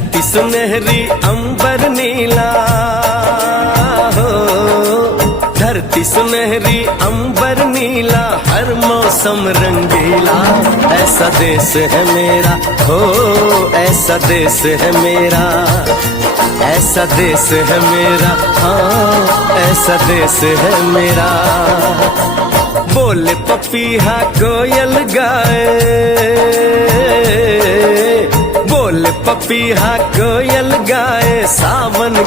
धरती सुनहरी अंबर नीला हो, धरती सुनहरी अंबर नीला, हर मौसम रंगीला। ऐसा देश है मेरा हो, ऐसा देश है मेरा, ऐसा देश है मेरा, हाँ ऐसा देश है मेरा। बोले पपीहा कोयल गाए, बोले पपीहा कोयल गाए, सावन